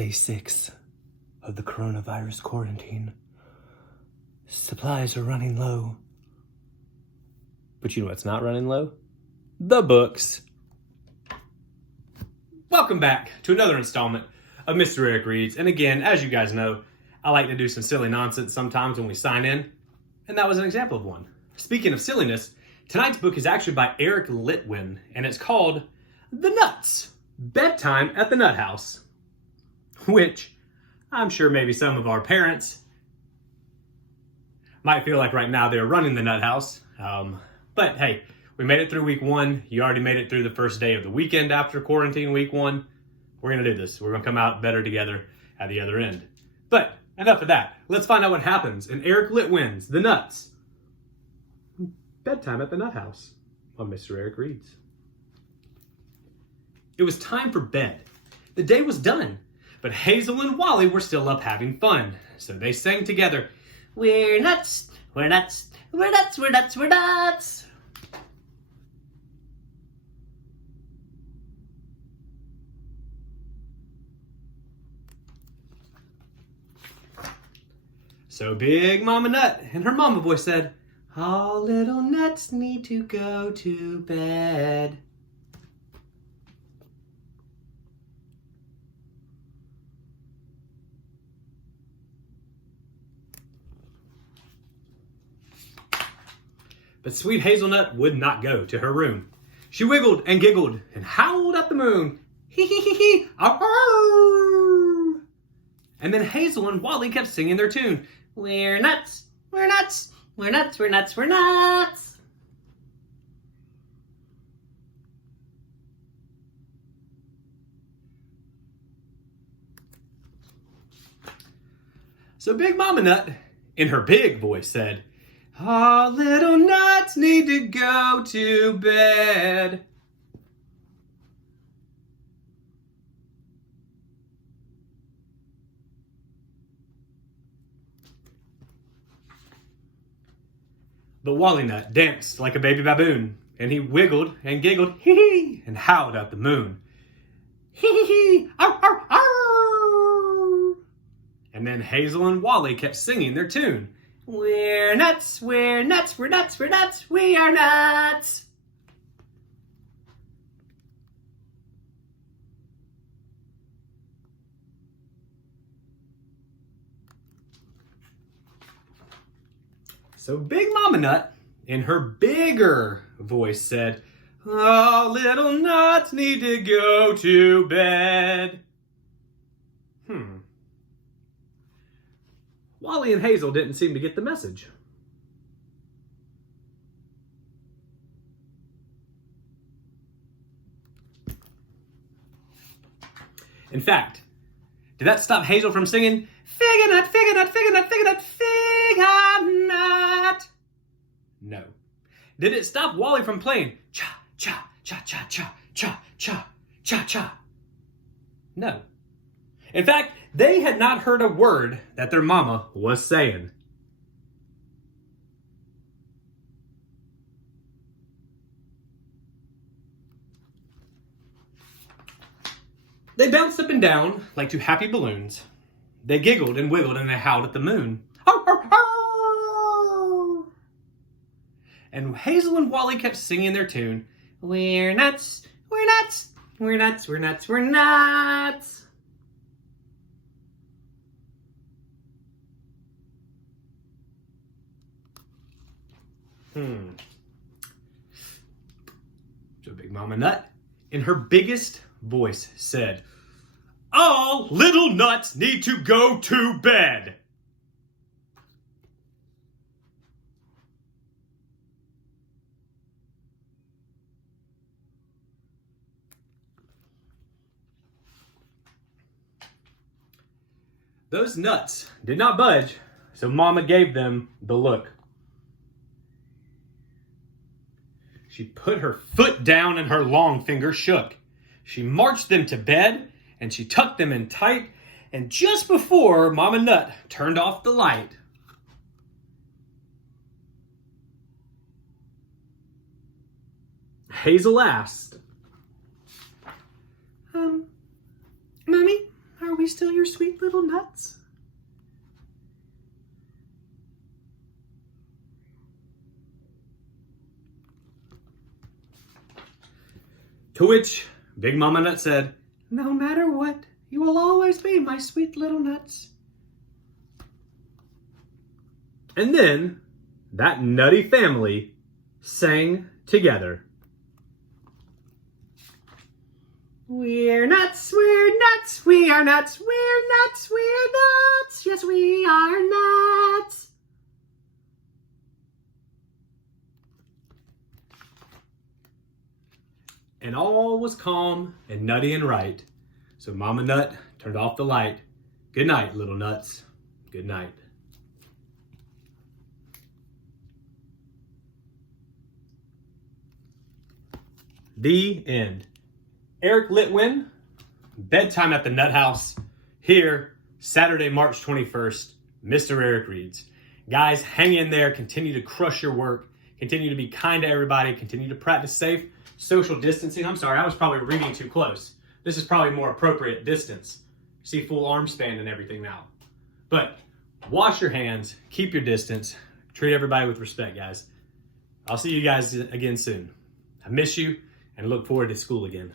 Day 6 of the coronavirus quarantine. Supplies are running low. But you know what's not running low? The books. Welcome back to another installment of Mr. Eric Reads. And again, as you guys know, I like to do some silly nonsense sometimes when we sign in. And that was an example of one. Speaking of silliness, tonight's book is actually by Eric Litwin, and it's called The Nuts, Bedtime at the Nuthouse. Which I'm sure maybe some of our parents might feel like right now they're running the Nuthouse. But hey, we made it through week 1. You already made it through the first day of the weekend after quarantine week 1. We're going to do this. We're going to come out better together at the other end. But enough of that. Let's find out what happens in Eric Litwin's The Nuts, Bedtime at the Nuthouse on Mr. Eric Reads. It was time for bed. The day was done, but Hazel and Wally were still up having fun. So they sang together, "We're nuts, we're nuts, we're nuts, we're nuts, we're nuts." So Big Mama Nut and her mama voice said, "All little nuts need to go to bed." But sweet Hazelnut would not go to her room. She wiggled and giggled and howled at the moon. Hee hee hee hee, ah! And then Hazel and Wally kept singing their tune. "We're nuts, we're nuts, we're nuts, we're nuts, we're nuts." So Big Mama Nut, in her big voice, said, "All little nuts need to go to bed." But Wally Nut danced like a baby baboon, and he wiggled and giggled, hee hee, and howled at the moon. Hee hee hee, arr arr arr. And then Hazel and Wally kept singing their tune. "We're nuts, we're nuts, we're nuts, we're nuts, we are nuts." So Big Mama Nut, in her bigger voice, said, "All little nuts need to go to bed." Wally and Hazel didn't seem to get the message. In fact, did that stop Hazel from singing, "Fig a nut, fig a nut, fig a nut, fig a nut, fig a nut"? No. Did it stop Wally from playing cha, cha, cha, cha, cha, cha, cha, cha, cha? No. In fact, they had not heard a word that their mama was saying. They bounced up and down like two happy balloons. They giggled and wiggled and they howled at the moon. Arr, arr, arr. And Hazel and Wally kept singing their tune. "We're nuts, we're nuts, we're nuts, we're nuts, we're nuts." So Big Mama Nut, in her biggest voice, said, "All little nuts need to go to bed." Those nuts did not budge, so Mama gave them the look. She put her foot down and her long finger shook. She marched them to bed and she tucked them in tight. And just before Mama Nut turned off the light, Hazel asked, Mommy, are we still your sweet little nuts? To which Big Mama Nut said, no matter what, you will always be my sweet little nuts. And then that nutty family sang together. We're nuts, we're nuts, we are nuts, we're nuts, we're nuts, yes we are nuts. And all was calm and nutty and right. So Mama Nut turned off the light. Good night, little nuts. Good night. The end. Eric Litwin, Bedtime at the Nuthouse, here, Saturday, March 21st, Mr. Eric Reads. Guys, hang in there, continue to crush your work, continue to be kind to everybody, continue to practice safe social distancing. I'm sorry, I was probably reading too close. This is probably more appropriate distance. See full arm span and everything now. But wash your hands, keep your distance, treat everybody with respect, guys. I'll see you guys again soon. I miss you and look forward to school again.